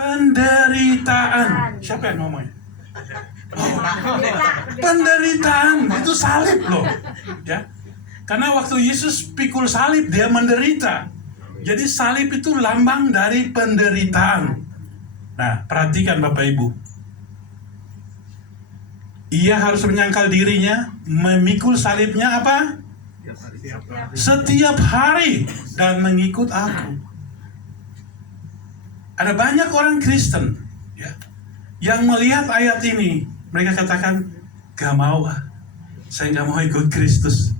penderitaan. Siapa yang ngomong? Penderitaan itu salib loh, ya. Karena waktu Yesus pikul salib dia menderita. Jadi salib itu lambang dari penderitaan. Nah, perhatikan Bapak Ibu. Ia harus menyangkal dirinya, memikul salibnya apa? Setiap hari dan mengikut aku. Ada banyak orang Kristen, ya, yang melihat ayat ini, mereka katakan, gak mau, saya gak mau ikut Kristus.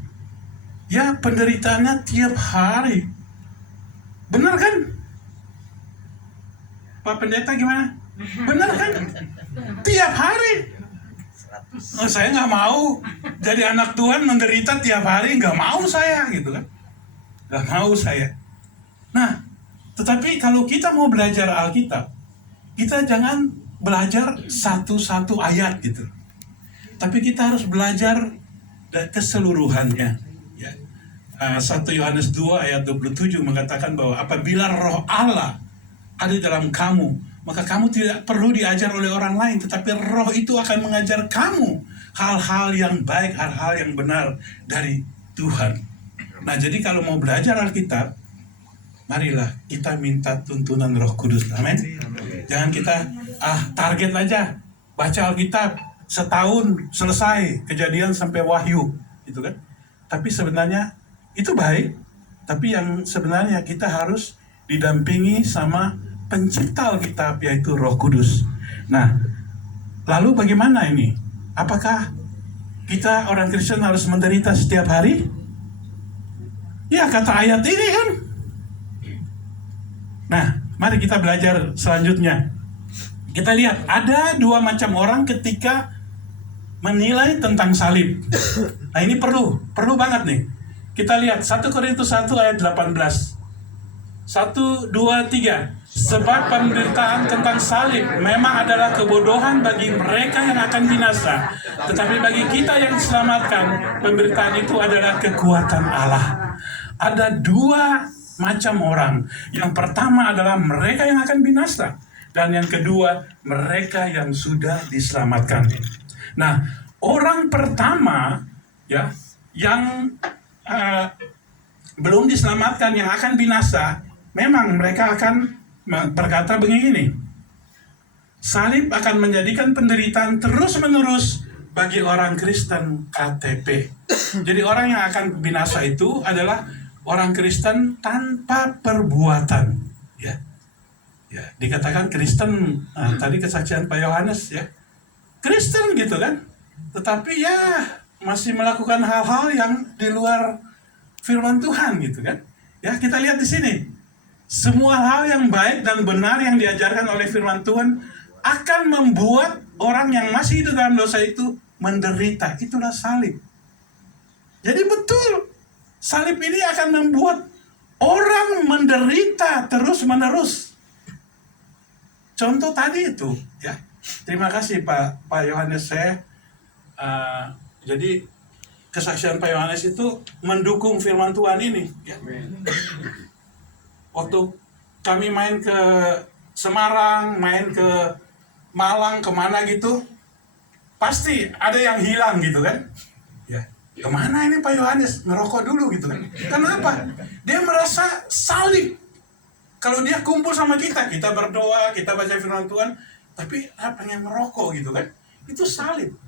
Ya, penderitaannya tiap hari. Benar kan? Pak Pendeta gimana? Benar kan? Tiap hari. Oh, saya gak mau jadi anak Tuhan menderita tiap hari, gak mau saya gitu kan. Gak mau saya. Nah, tetapi kalau kita mau belajar Alkitab, kita jangan belajar satu-satu ayat gitu. Tapi kita harus belajar keseluruhannya. Ya. 1 Yohanes 2 ayat 27 mengatakan bahwa apabila roh Allah ada dalam kamu, maka kamu tidak perlu diajar oleh orang lain, tetapi roh itu akan mengajar kamu hal-hal yang baik, hal-hal yang benar dari Tuhan. Nah, jadi kalau mau belajar Alkitab, marilah kita minta tuntunan Roh Kudus. Amin. Jangan kita target aja baca Alkitab setahun selesai, Kejadian sampai Wahyu, gitu kan? Tapi sebenarnya itu baik, tapi yang sebenarnya kita harus didampingi sama pencipta Alkitab, yaitu Roh Kudus. Nah, lalu bagaimana ini? Apakah kita orang Kristen harus menderita setiap hari? Ya, kata ayat ini kan. Nah, mari kita belajar selanjutnya. Kita lihat, ada dua macam orang ketika menilai tentang salib. Nah, ini perlu banget nih. Kita lihat 1 Korintus 1 ayat 18. 1, 2, 3. Sebab penderitaan tentang salib memang adalah kebodohan bagi mereka yang akan binasa, tetapi bagi kita yang diselamatkan, penderitaan itu adalah kekuatan Allah. Ada dua macam orang. Yang pertama adalah mereka yang akan binasa, dan yang kedua mereka yang sudah diselamatkan. Nah, orang pertama ya yang belum diselamatkan, yang akan binasa, memang mereka akan berkata begini, salib akan menjadikan penderitaan terus-menerus bagi orang Kristen KTP. Jadi orang yang akan binasa itu adalah orang Kristen tanpa perbuatan. Ya, dikatakan Kristen, tadi kesaksian Pak Yohanes ya, Kristen gitu kan, tetapi ya masih melakukan hal-hal yang di luar firman Tuhan gitu kan. Ya, kita lihat di sini. Semua hal yang baik dan benar yang diajarkan oleh firman Tuhan akan membuat orang yang masih hidup dalam dosa itu menderita. Itulah salib. Jadi betul, salib ini akan membuat orang menderita terus-menerus. Contoh tadi itu, ya. Terima kasih Pak Yohanes. Jadi kesaksian Pak Yohanes itu mendukung firman Tuhan ini. Ya. Waktu kami main ke Semarang, main ke Malang, kemana gitu, pasti ada yang hilang gitu kan. Ya, kemana ini Pak Yohanes? Ngerokok dulu gitu kan. Kenapa? Dia merasa salib. Kalau dia kumpul sama kita berdoa, kita baca firman Tuhan, tapi pengen merokok gitu kan. Itu salib.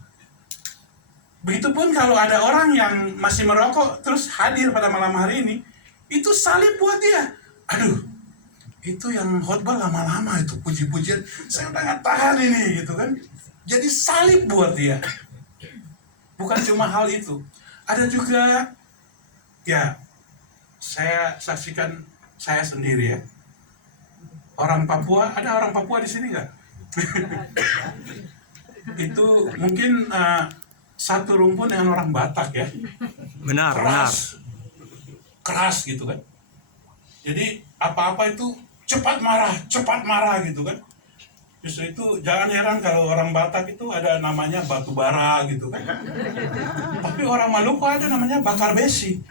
Begitupun kalau ada orang yang masih merokok terus hadir pada malam hari ini, itu salib buat dia. Aduh, itu yang khotbah lama-lama itu puji-pujian, saya udah gak tahan ini gitu kan. Jadi salib buat dia. Bukan cuma hal itu, ada juga ya, saya saksikan saya sendiri ya, orang Papua. Ada orang Papua di sini nggak? Itu mungkin satu rumpun dengan orang Batak ya. Benar. Keras gitu kan. Jadi apa-apa itu cepat marah gitu kan. Justru itu jangan heran kalau orang Batak itu ada namanya batu bara gitu kan. Tapi orang Maluku ada namanya bakar besi.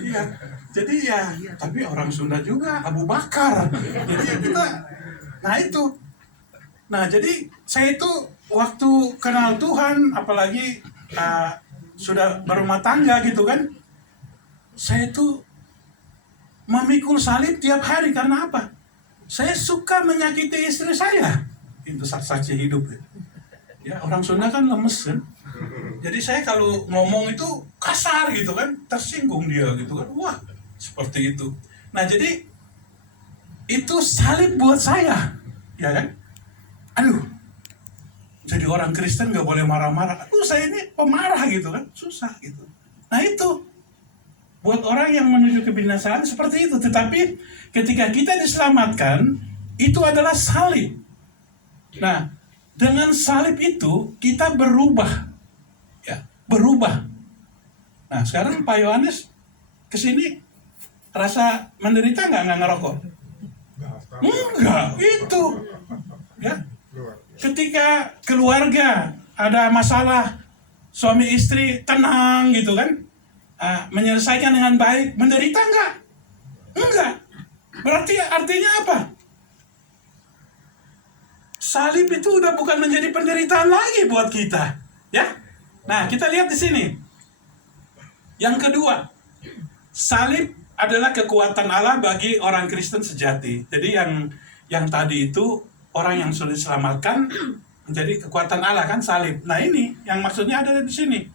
Iya. Jadi ya, tapi orang Sunda juga Abu Bakar. Jadi ya kita, nah itu. Nah jadi saya itu waktu kenal Tuhan, apalagi sudah berumah tangga gitu kan, saya itu memikul salib tiap hari. Karena apa? Saya suka menyakiti istri saya. Itu saksi hidup ya. Orang Sunda kan lemes kan. Jadi saya kalau ngomong itu kasar gitu kan, tersinggung dia gitu kan. Wah, seperti itu. Nah jadi itu salib buat saya, ya kan? Aduh, jadi orang Kristen nggak boleh marah-marah. Aduh, saya ini pemarah gitu kan, susah gitu. Nah itu buat orang yang menuju kebinasaan seperti itu. Tetapi ketika kita diselamatkan, itu adalah salib. Nah, dengan salib itu kita berubah, ya, berubah. Nah, sekarang Pak Yohanes kesini rasa menderita nggak ngerokok? Enggak, itu, ya. Ketika keluarga ada masalah, suami istri tenang gitu kan, menyelesaikan dengan baik, menderita enggak? Enggak. Berarti artinya apa? Salib itu udah bukan menjadi penderitaan lagi buat kita, ya. Nah, kita lihat di sini. Yang kedua, salib adalah kekuatan Allah bagi orang Kristen sejati. Jadi yang tadi itu orang yang sudah diselamatkan menjadi kekuatan Allah kan salib. Nah, ini yang maksudnya ada di sini.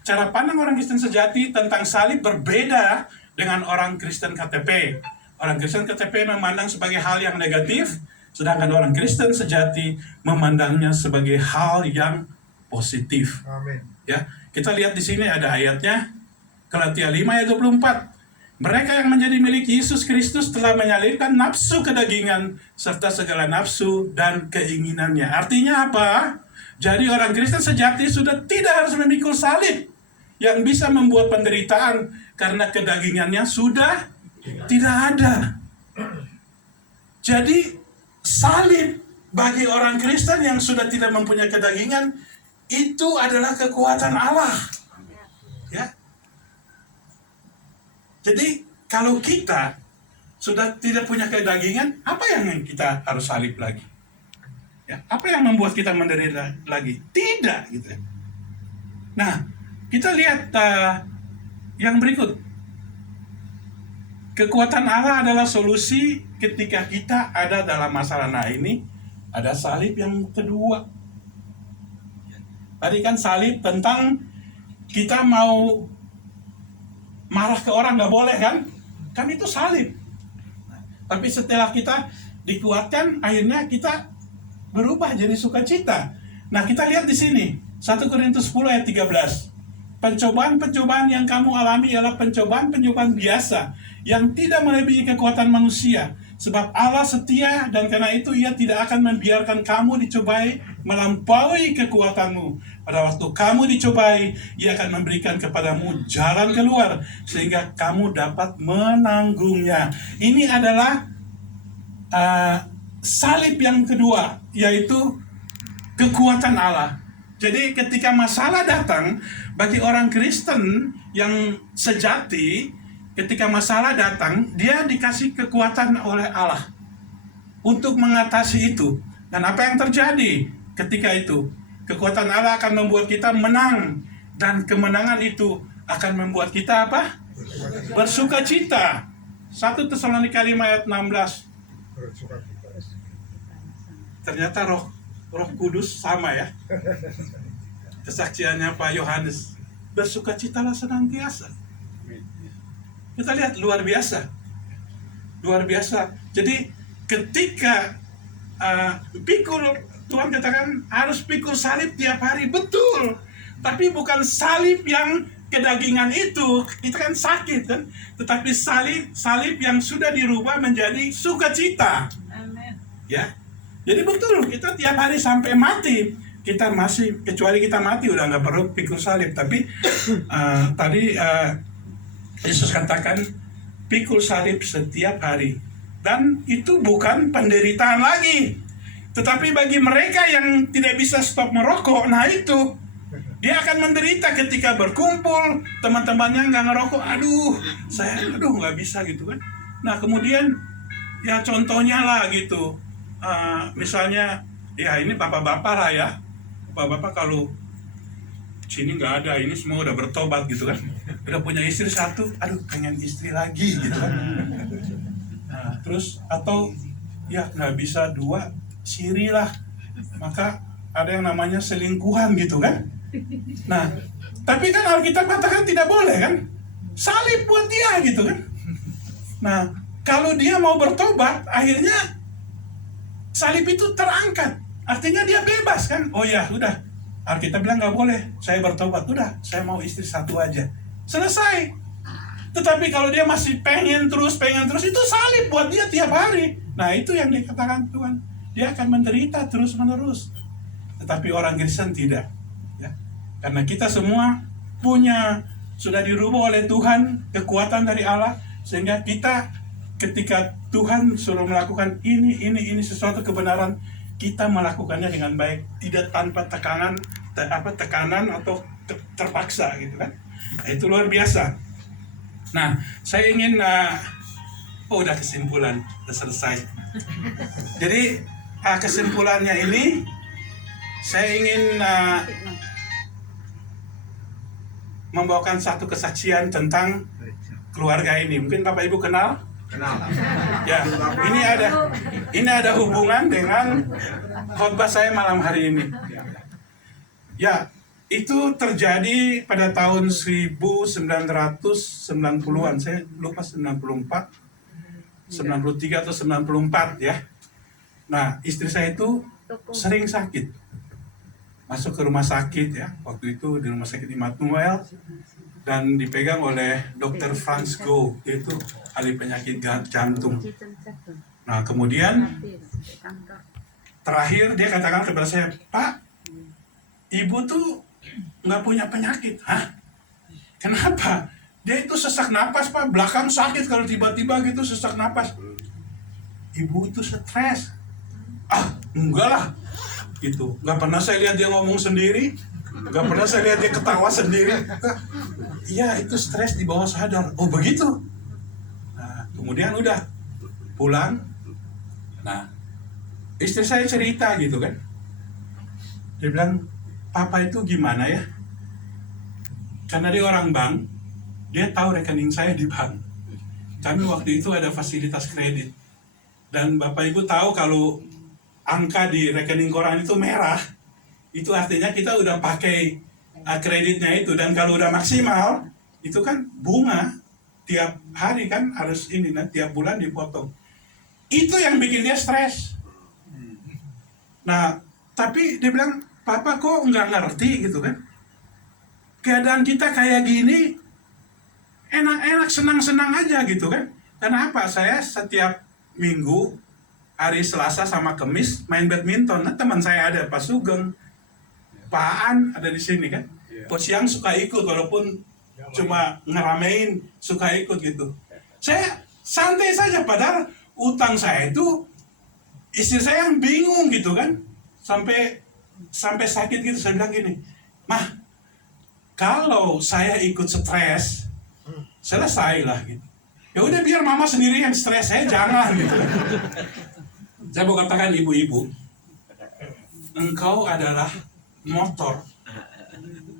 Cara pandang orang Kristen sejati tentang salib berbeda dengan orang Kristen KTP. Orang Kristen KTP memandang sebagai hal yang negatif, sedangkan orang Kristen sejati memandangnya sebagai hal yang positif. Amin. Ya, kita lihat di sini ada ayatnya, Galatia 5 ayat 24. Mereka yang menjadi milik Yesus Kristus telah menyalibkan nafsu kedagingan serta segala nafsu dan keinginannya. Artinya apa? Jadi orang Kristen sejati sudah tidak harus memikul salib yang bisa membuat penderitaan karena kedagingannya sudah tidak ada. Jadi salib bagi orang Kristen yang sudah tidak mempunyai kedagingan itu adalah kekuatan Allah. Ya. Jadi kalau kita sudah tidak punya kedagingan, apa yang kita harus salib lagi? Ya, apa yang membuat kita menderita lagi? Tidak, gitu. Nah, kita lihat yang berikut. Kekuatan Allah adalah solusi ketika kita ada dalam masalah. Nah, ini ada salib yang kedua. Tadi kan salib tentang kita mau marah ke orang nggak boleh kan? Kan itu salib. Tapi setelah kita dikuatkan, akhirnya kita berubah jadi sukacita. Nah, kita lihat di sini 1 Korintus 10 ayat 13. Pencobaan-pencobaan yang kamu alami ialah pencobaan-pencobaan biasa yang tidak melebihi kekuatan manusia. Sebab Allah setia dan karena itu Ia tidak akan membiarkan kamu dicobai melampaui kekuatanmu. Pada waktu kamu dicobai, Ia akan memberikan kepadamu jalan keluar sehingga kamu dapat menanggungnya. Ini adalah salib yang kedua, yaitu kekuatan Allah. Jadi ketika masalah datang, bagi orang Kristen yang sejati, ketika masalah datang, dia dikasih kekuatan oleh Allah untuk mengatasi itu. Dan apa yang terjadi ketika itu? Kekuatan Allah akan membuat kita menang. Dan kemenangan itu akan membuat kita apa? Bersukacita. 1 Tesalonika 5 ayat 16. Ternyata roh Kudus sama ya. Kesaksiannya Pak Yohanes. Bersukacitalah senantiasa. Kita lihat luar biasa. Luar biasa. Jadi ketika pikul, Tuhan katakan harus pikul salib tiap hari. Betul. Tapi bukan salib yang kedagingan itu kan sakit kan. Tetapi salib yang sudah dirubah menjadi sukacita. Amen. Ya. Jadi betul, kita tiap hari sampai mati, kita masih, kecuali kita mati udah nggak perlu pikul salib. Tapi tadi Yesus katakan pikul salib setiap hari. Dan itu bukan penderitaan lagi. Tetapi bagi mereka yang tidak bisa stop merokok, nah itu Dia akan menderita ketika berkumpul, teman-temannya nggak ngerokok, aduh nggak bisa gitu kan. Nah kemudian ya contohnya lah gitu. Misalnya ya ini bapak-bapak lah ya, bapak-bapak kalau sini nggak ada, ini semua udah bertobat gitu kan, udah punya istri satu, aduh pengen istri lagi gitu kan. Nah, terus atau ya nggak bisa dua, siri lah, maka ada yang namanya selingkuhan gitu kan. Nah tapi kan Alkitab katakan tidak boleh kan, salib buat dia gitu kan. Nah kalau dia mau bertobat, akhirnya salib itu terangkat, artinya dia bebas kan. Oh ya udah, Alkitab bilang nggak boleh, saya bertobat, udah saya mau istri satu aja, selesai. Tetapi kalau dia masih pengen terus, itu salib buat dia tiap hari. Nah itu yang dikatakan Tuhan, dia akan menderita terus menerus. Tetapi orang Kristen tidak, ya. Karena kita semua sudah dirubah oleh Tuhan, kekuatan dari Allah, sehingga kita ketika Tuhan suruh melakukan ini sesuatu kebenaran, kita melakukannya dengan baik, tidak tanpa tekanan atau terpaksa gitu kan. Nah, itu luar biasa. Nah, saya ingin udah kesimpulan, udah selesai. Jadi kesimpulannya ini saya ingin membawakan satu kesaksian tentang keluarga ini. Mungkin Bapak Ibu kenal? Kenal. Ya, ini ada hubungan dengan khotbah saya malam hari ini. Ya, itu terjadi pada tahun 1990-an. Saya lupa 94, 93 atau 94 ya. Nah, istri saya itu sering sakit. Masuk ke rumah sakit ya. Waktu itu di rumah sakit Immanuel dan dipegang oleh Dr. Franz Go, yaitu ahli penyakit jantung. Nah, kemudian terakhir dia katakan kepada saya, "Pak, ibu tuh nggak punya penyakit." Hah? Kenapa? Dia itu sesak napas, Pak. Belakang sakit kalau tiba-tiba gitu sesak napas. Ibu itu stres. Enggak lah. Gitu. Nggak pernah saya lihat dia ngomong sendiri. Nggak pernah saya lihat dia ketawa sendiri. Iya, itu stres di bawah sadar. Oh begitu. Nah, kemudian udah pulang. Nah, istri saya cerita gitu kan. Dia bilang, "Papa itu gimana ya? Karena dia orang bank, dia tahu rekening saya di bank. Kami waktu itu ada fasilitas kredit. Dan Bapak Ibu tahu kalau angka di rekening koran itu merah, itu artinya kita udah pakai kreditnya itu. Dan kalau udah maksimal, itu kan bunga tiap hari kan harus tiap bulan dipotong. Itu yang bikin dia stres. Nah, tapi dia bilang, "Papa kok nggak ngerti gitu kan? Keadaan kita kayak gini, enak-enak, senang-senang aja gitu kan." Karena apa? Saya setiap minggu, hari Selasa sama Kamis main badminton. Nah, teman saya ada, Pak Sugeng, Pak An ada di sini kan. Coach Yang suka ikut, walaupun cuma ngeramein, suka ikut gitu. Saya santai saja, padahal utang saya itu istri saya yang bingung gitu kan. Sampai sakit gitu, saya bilang gini, "Mah, kalau saya ikut stres, selesai lah gitu. Ya udah biar mama sendiri yang stres, saya jangan gitu." Saya mau katakan ibu-ibu, engkau adalah motor.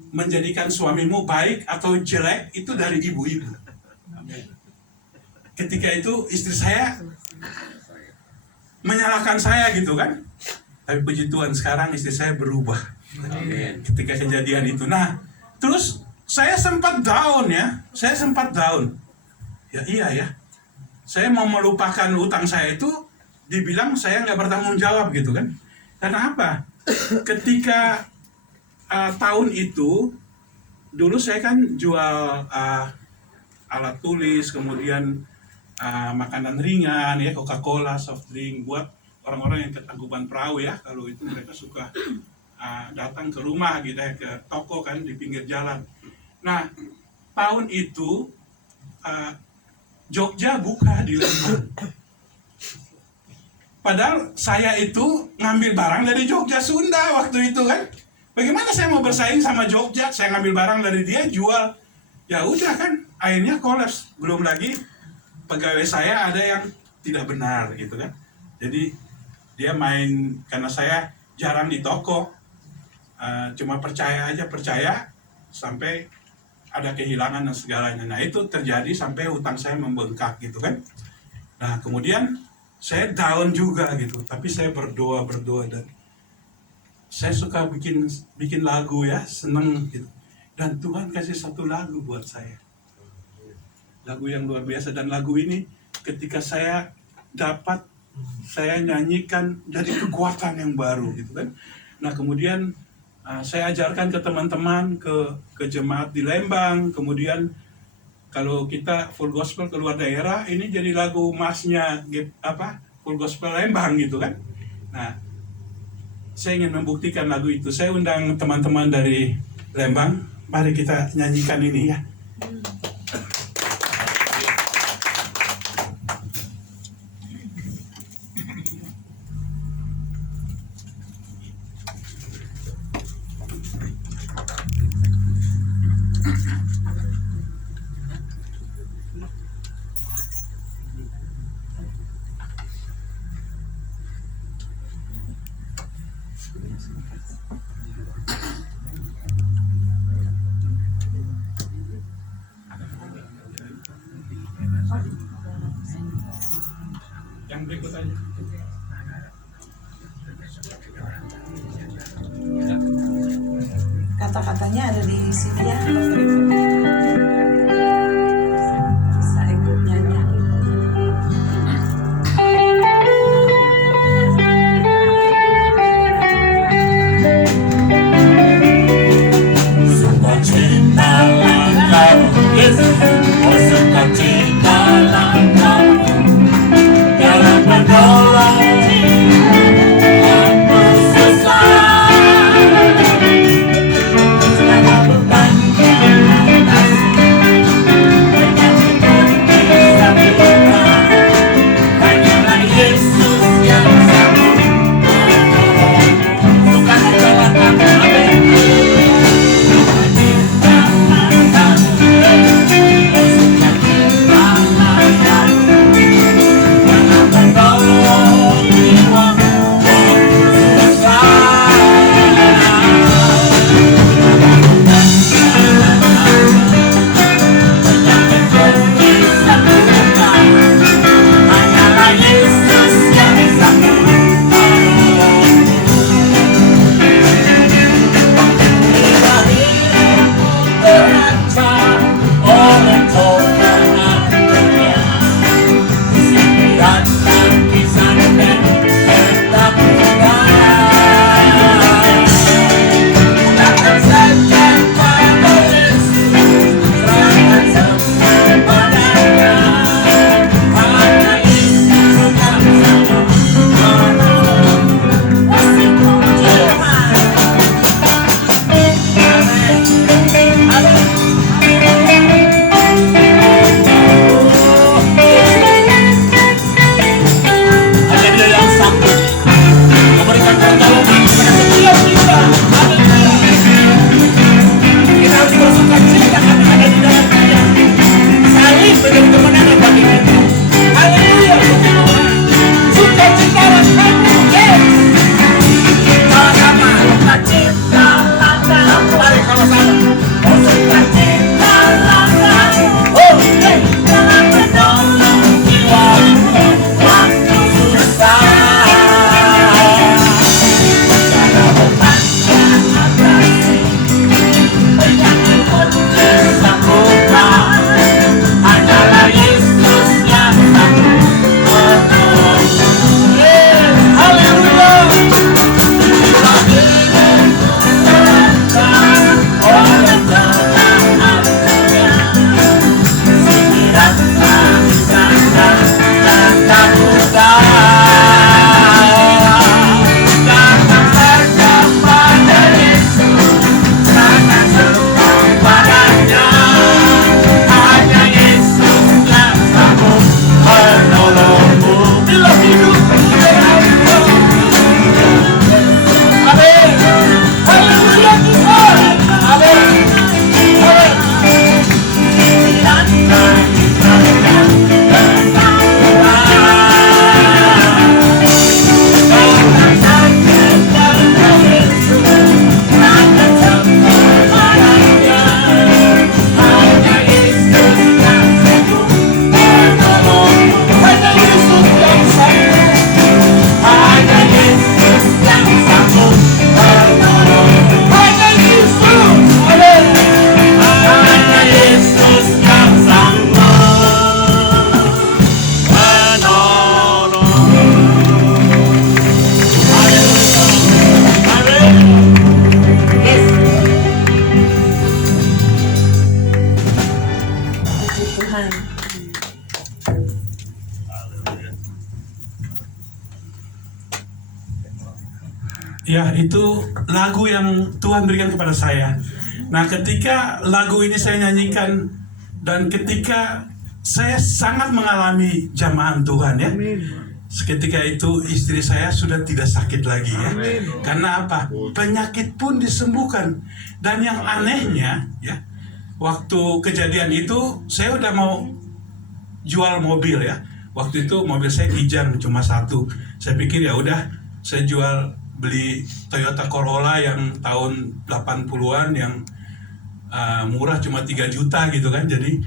Menjadikan suamimu baik atau jelek itu dari ibu-ibu. Ketika itu istri saya menyalahkan saya gitu kan. Tapi puji Tuhan sekarang istri saya berubah. Ketika kejadian itu. Nah, terus saya sempat down ya. Ya iya ya. Saya mau melupakan utang saya itu, dibilang saya nggak bertanggung jawab gitu kan. Karena apa? Ketika tahun itu, dulu saya kan jual alat tulis, kemudian makanan ringan ya, Coca-Cola, soft drink buat orang-orang yang ketangguban perahu ya. Kalau itu mereka suka datang ke rumah gitu ya, ke toko kan di pinggir jalan. Nah, tahun itu Jogja buka di Lembang. Padahal saya itu ngambil barang dari Jogja Sunda waktu itu kan. Bagaimana saya mau bersaing sama Jogja? Saya ngambil barang dari dia, jual. Ya udah kan, akhirnya kolaps. Belum lagi pegawai saya ada yang tidak benar gitu kan. Jadi dia main, karena saya jarang di toko, cuma percaya sampai ada kehilangan dan segalanya. Nah itu terjadi sampai hutang saya membengkak gitu kan. Nah kemudian saya down juga gitu, tapi saya berdoa dan saya suka bikin lagu ya, seneng gitu. Dan Tuhan kasih satu lagu buat saya, lagu yang luar biasa. Dan lagu ini ketika saya dapat, saya nyanyikan jadi kekuatan yang baru gitu kan. Nah kemudian saya ajarkan ke teman-teman, ke jemaat di Lembang. Kemudian kalau kita full gospel keluar daerah, ini jadi lagu masnya full gospel Lembang gitu kan. Nah saya ingin membuktikan lagu itu. Saya undang teman-teman dari Lembang, mari kita nyanyikan ini ya. Yang berikut aja. Kata-katanya ada di sini ya, Bapak Ibu. Bisa ikut nyanyi. Sukacita langkah Yesus, sukacita langkah dalam menolong aku sesat. Segala beban Ya, itu lagu yang Tuhan berikan kepada saya. Nah, ketika lagu ini saya nyanyikan dan ketika saya sangat mengalami jamahan Tuhan ya. Seketika itu istri saya sudah tidak sakit lagi ya. Karena apa? Penyakit pun disembuhkan. Dan yang anehnya ya, waktu kejadian itu saya udah mau jual mobil ya. Waktu itu mobil saya Kijang cuma satu. Saya pikir ya udah saya jual, beli Toyota Corolla yang tahun 80-an yang murah cuma 3 juta gitu kan. Jadi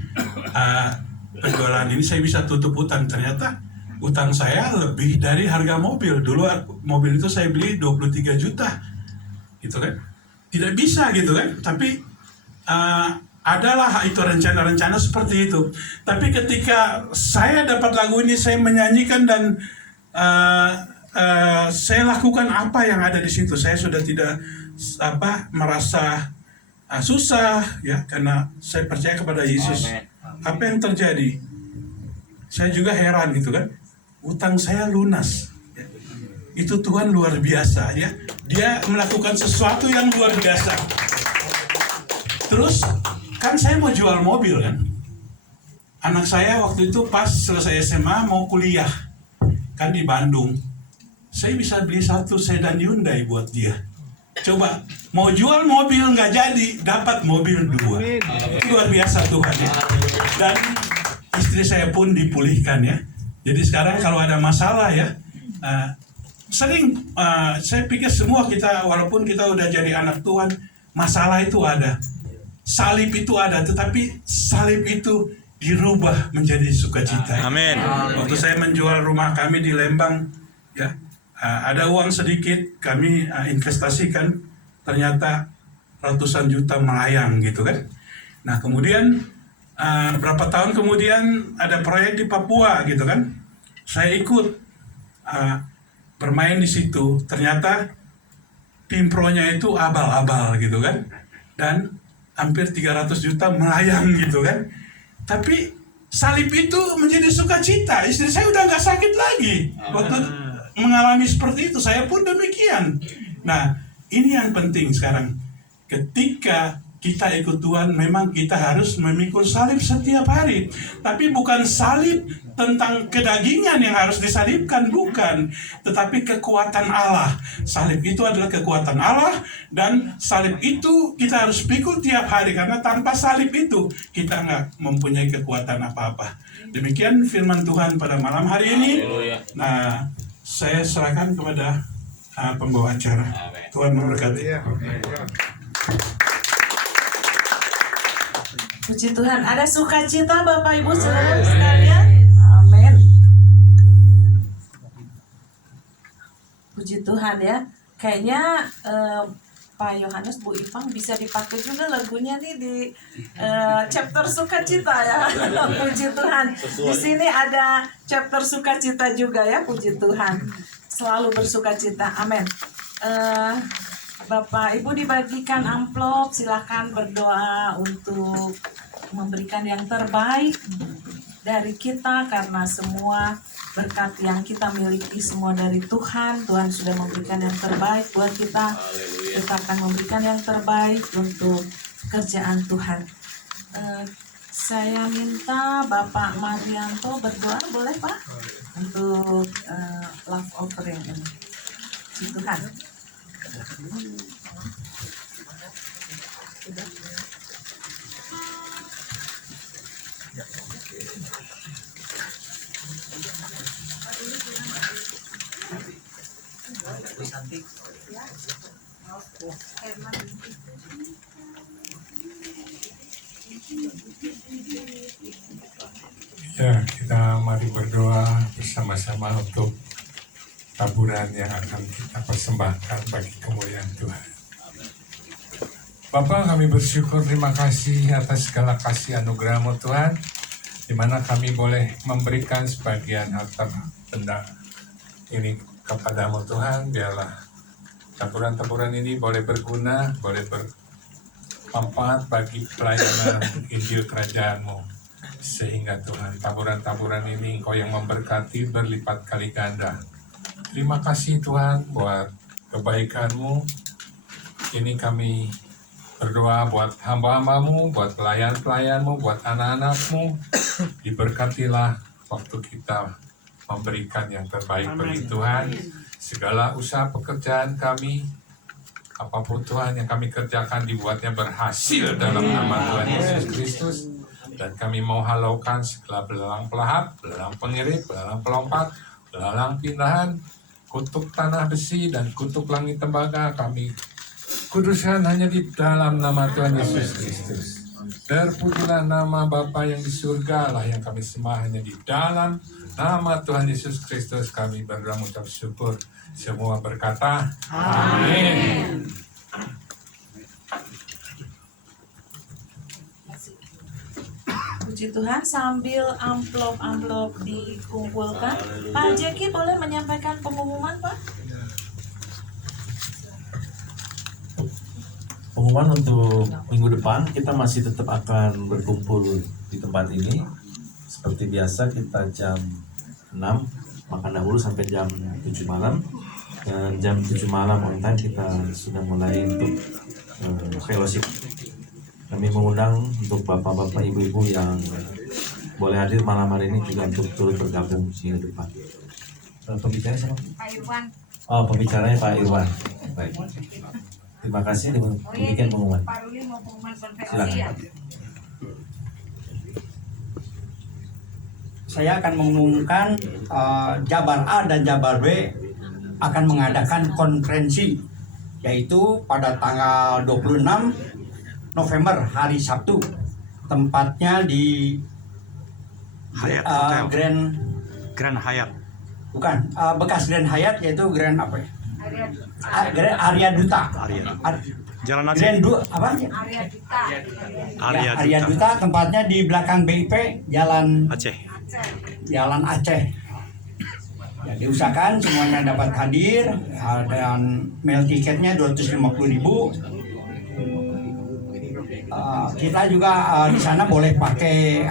penjualan ini saya bisa tutup utang. Ternyata utang saya lebih dari harga mobil. Dulu mobil itu saya beli 23 juta gitu kan. Tidak bisa gitu kan. Tapi adalah itu rencana-rencana seperti itu. Tapi ketika saya dapat lagu ini, saya menyanyikan dan saya lakukan apa yang ada di situ. Saya sudah tidak merasa susah ya, karena saya percaya kepada Yesus. Apa yang terjadi? Saya juga heran gitu kan. Utang saya lunas. Ya. Itu Tuhan luar biasa ya. Dia melakukan sesuatu yang luar biasa. Terus kan saya mau jual mobil kan. Anak saya waktu itu pas selesai SMA mau kuliah kan di Bandung. Saya bisa beli satu sedan Hyundai buat dia. Coba mau jual mobil nggak jadi, dapat mobil 2. Itu luar biasa Tuhan ya. Dan istri saya pun dipulihkan ya. Jadi sekarang kalau ada masalah ya, sering saya pikir semua kita, walaupun kita udah jadi anak Tuhan, masalah itu ada, salib itu ada, tetapi salib itu dirubah menjadi sukacita. Amin. Waktu saya menjual rumah kami di Lembang, ya ada uang sedikit kami investasikan, ternyata ratusan juta melayang gitu kan. Nah kemudian berapa tahun kemudian ada proyek di Papua gitu kan, saya ikut bermain di situ. Ternyata tim pro-nya itu abal-abal gitu kan, dan hampir 300 juta melayang gitu kan. Tapi salib itu menjadi sukacita. Istri saya udah nggak sakit lagi waktu mengalami seperti itu. Saya pun demikian. Nah ini yang penting sekarang. Ketika kita ikut Tuhan, memang kita harus memikul salib setiap hari. Tapi bukan salib tentang kedagingan yang harus disalibkan, bukan. Tetapi kekuatan Allah. Salib itu adalah kekuatan Allah, dan salib itu kita harus pikul tiap hari. Karena tanpa salib itu, kita nggak mempunyai kekuatan apa-apa. Demikian firman Tuhan pada malam hari ini. Nah, saya serahkan kepada pembawa acara. Tuhan memberkati. Puji Tuhan, ada sukacita Bapak Ibu saudara sekalian. Amin. Puji Tuhan ya. Kayaknya Pak Yohanes, Bu Ipang bisa dipakai juga lagunya nih di chapter sukacita ya. Puji Tuhan. Di sini ada chapter sukacita juga ya. Puji Tuhan. Selalu bersukacita. Amin. Bapak Ibu dibagikan amplop, silakan berdoa untuk memberikan yang terbaik dari kita, karena semua berkat yang kita miliki semua dari Tuhan. Tuhan sudah memberikan yang terbaik buat kita. Kita akan memberikan yang terbaik untuk kerjaan Tuhan. Saya minta Bapak Marianto berdoa, boleh Pak? Untuk love offering ini. Puji Tuhan. Ya, kita mari berdoa bersama-sama untuk taburan yang akan kita persembahkan bagi kemuliaan Tuhan. Bapa, kami bersyukur, terima kasih atas segala kasih anugerah-Mu Tuhan, di mana kami boleh memberikan sebagian harta benda ini kepada-Mu Tuhan. Biarlah taburan-taburan ini boleh berguna, boleh bermanfaat bagi pelayanan Injil Kerajaan-Mu. Sehingga Tuhan, taburan-taburan ini Engkau yang memberkati berlipat kali ganda. Terima kasih Tuhan buat kebaikan-Mu. Ini kami berdoa buat hamba-hamba-Mu, buat pelayan-pelayan-Mu, buat anak-anak-Mu. Diberkatilah waktu kita memberikan yang terbaik bagi Tuhan. Segala usaha pekerjaan kami, apapun Tuhan yang kami kerjakan, dibuatnya berhasil dalam nama Tuhan Yesus Kristus. Dan kami mau halaukan segala belalang pelahap, belalang pengirit, belalang pelompat, belalang pindahan, kutuk tanah besi, dan kutuk langit tembaga kami kuduskan hanya di dalam nama Tuhan Yesus Kristus. Terpujilah nama Bapa yang di surga lah yang kami sembah hanya di dalam nama Tuhan Yesus Kristus. Kami berdoa mengucap syukur. Semua berkata, amin. Puji Tuhan, sambil amplop-amplop dikumpulkan, Pak Jeki boleh menyampaikan pengumuman, Pak? Pengumuman untuk minggu depan, kita masih tetap akan berkumpul di tempat ini. Seperti biasa, kita jam 6, makan dahulu sampai jam 7 malam. Dan jam 7 malam on time kita sudah mulai untuk fellowship. Kami mengundang untuk bapak-bapak, ibu-ibu yang boleh hadir malam hari ini juga untuk turut bergabung minggu depan. Pembicara siapa? Pak Irwan. Oh, pembicaranya Pak Irwan. Baik. Terima kasih. Demikian pengumuman. Pak Ruli mau pengumuman konferensi Silakan. ya? Saya akan mengumumkan Jabar A dan Jabar B akan mengadakan konferensi, yaitu pada tanggal 26 November hari Sabtu. Tempatnya di Hyatt Hotel. Grand Hyatt. bukan bekas Grand Hyatt, yaitu Grand apa ya? Arya Grand Arya Duta. Jalan Aceh. Grand apa? Arya Duta. Ya, Arya Duta, tempatnya di belakang BIP Jalan Aceh. Aceh. Ya, diusahakan semuanya dapat hadir, dan mail tiketnya 250.000. Kita juga di sana boleh pakai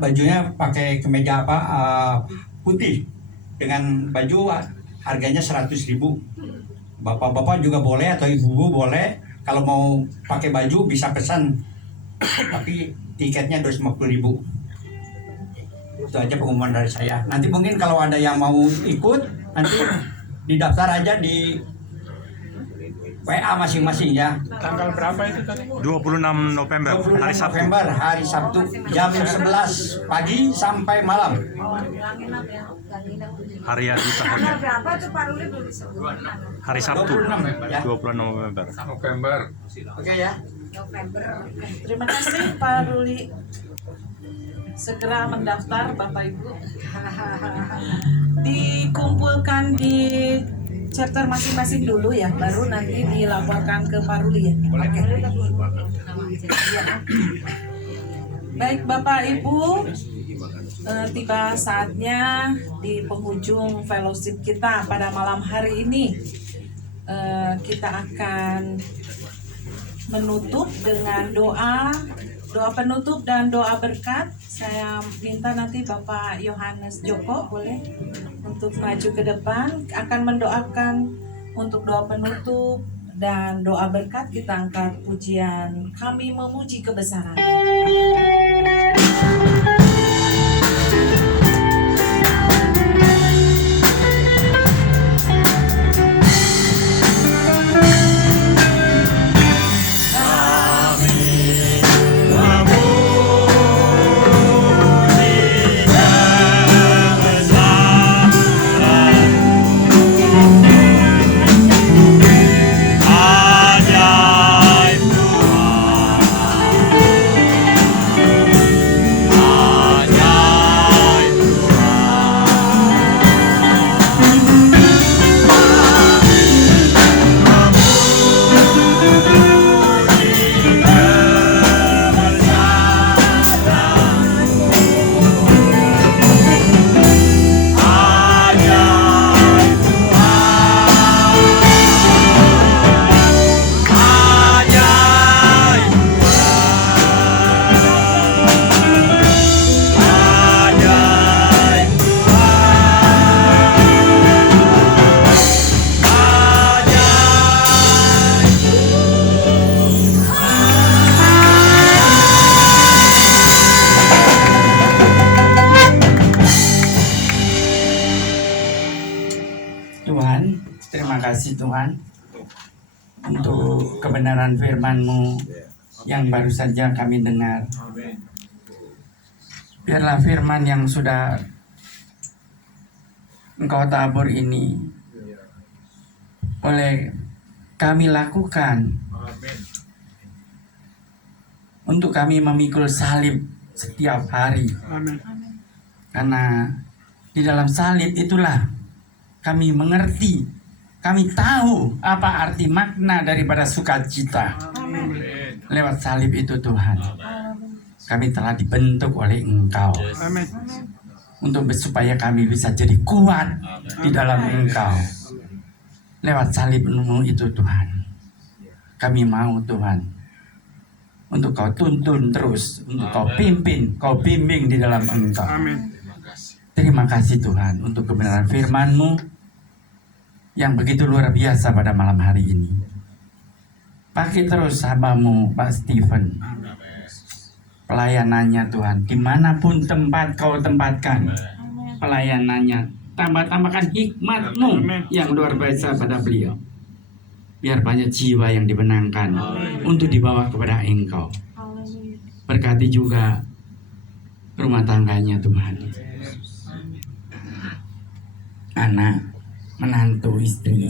bajunya pakai kemeja putih dengan baju harganya 100.000. Bapak-bapak juga boleh atau ibu-ibu boleh, kalau mau pakai baju bisa pesan, tapi tiketnya 250.000. Itu aja pengumuman dari saya. Nanti mungkin kalau ada yang mau ikut, nanti didaftar aja di WA masing-masing ya. Tanggal berapa itu tadi? 26 November, 26 hari Sabtu. November, hari Sabtu, jam 11 pagi sampai malam. Arya Duta Tanggal Hotel. berapa tuh Pak Ruli boleh sebut? Hari Sabtu, 26 ya. 26 November. November. Oke ya. November. Terima kasih Pak Ruli. Segera mendaftar Bapak Ibu. Dikumpulkan di chapter masing-masing dulu ya, baru nanti dilaporkan ke Pak Ruli ya. Oke. Baik Bapak Ibu, tiba saatnya di penghujung fellowship kita pada malam hari ini. Kita akan menutup dengan doa penutup dan doa berkat. Saya minta nanti Bapak Yohanes Joko boleh untuk maju ke depan, akan mendoakan untuk doa penutup dan doa berkat. Kita angkat pujian Kami Memuji Kebesaran. Ajaib Tuhan. Tuhan, terima kasih Tuhan untuk kebenaran firman-Mu yang baru saja kami dengar. Biarlah firman yang sudah Engkau tabur ini oleh kami lakukan untuk kami memikul salib setiap hari. Karena di dalam salib itulah kami mengerti, kami tahu apa arti makna daripada sukacita. Lewat salib itu Tuhan, kami telah dibentuk oleh Engkau. Untuk supaya kami bisa jadi kuat di dalam Engkau. Lewat salib-Mu itu Tuhan, kami mau Tuhan untuk Kau tuntun terus, untuk Kau pimpin, Kau bimbing di dalam Engkau. Terima kasih Tuhan untuk kebenaran firman-Mu yang begitu luar biasa pada malam hari ini. Pakai terus hamba-Mu Pak Stephen, pelayanannya Tuhan, dimanapun tempat Kau tempatkan pelayanannya, tambahkan hikmat-Mu yang luar biasa pada beliau. Biar banyak jiwa yang dibenangkan untuk dibawa kepada Engkau. Berkati juga rumah tangganya Tuhan, anak, menantu, istri,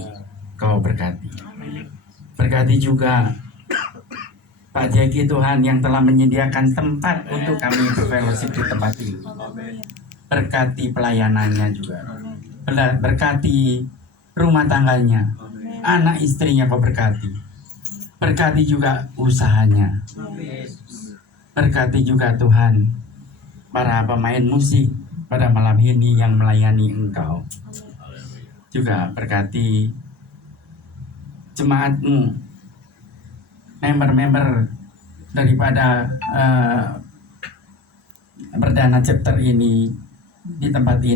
Kau berkati. Berkati juga Pak Jeki Tuhan yang telah menyediakan tempat untuk kami berfellowship di tempat ini. Berkati pelayanannya juga. Berkati rumah tangganya, anak istrinya Kau berkati. Berkati juga usahanya. Berkati juga Tuhan para pemain musik pada malam ini yang melayani Engkau. Juga berkati jemaat-Mu, member-member daripada Perdana Chapter ini di tempat ini.